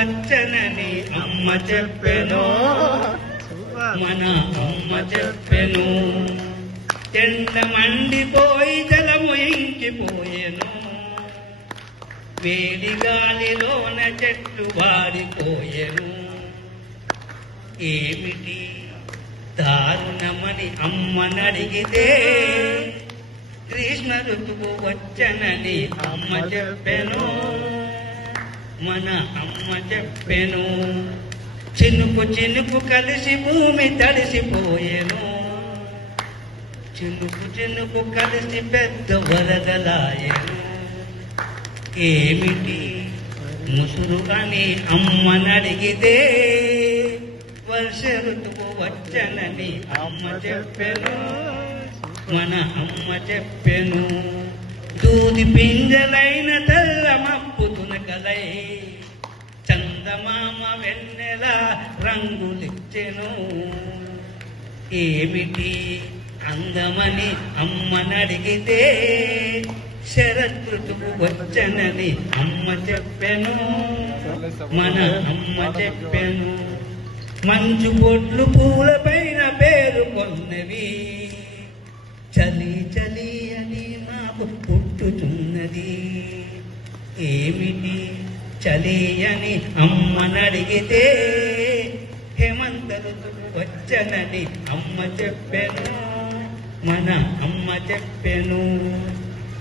వచ్చనని అమ్మ చెప్పెను. మన అమ్మ చెప్పెను. ఎండ మండిపోయి జలము ఇంకిపోయెను. వేడి గాలిలోన చెట్టు వాడిపోయెను. ఏమిటి దారుణమని అమ్మనడిగితే? కృష్ణ ఋతువు వచ్చనని అమ్మ చెప్పెను. మన అమ్మ చెప్పెను. చినుకు చినుకు కలిసి భూమి తడిసిపోయెను. చినుకు చినుకు కలిసి పెద్ద వరదలాయను ఏమిటి? ముసురు అని అమ్మనడిగితే వర్ష ఋతువు వచ్చనని అమ్మ చెప్పెను. మన అమ్మ చెప్పెను. దూది పింజలై చందమామ వెన్నెల రంగులిచ్చెను. ఏమిటి అందమని అమ్మనడిగితే శరదృతువు వచ్చనని అమ్మ చెప్పెను. మన అమ్మ చెప్పెను. మంచు బొట్లు పూలపైన పేరు కొన్నవి చలి చలి అని మాకు పుట్టుచున్నది. ఏమిటి చలియని అమ్మ అమ్మనడిగితే హేమంత ఋతువు వచ్చనని అమ్మ చెప్పెను. మన అమ్మ చెప్పెను.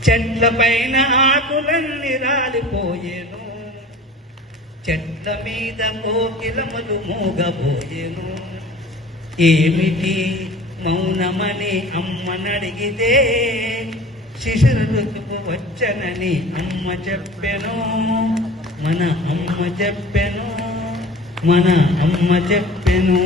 చెట్ల పైన ఆకులన్నీ రాలిపోయెను. చెట్ల మీద కోకిలములు మూగబోయెను. ఏమిటి మౌనమని అమ్మనడిగితే శిశుర ఋతువు వచ్చనని అమ్మ చెప్పెను. మన అమ్మ చెప్పెను మన అమ్మ చెప్పెను.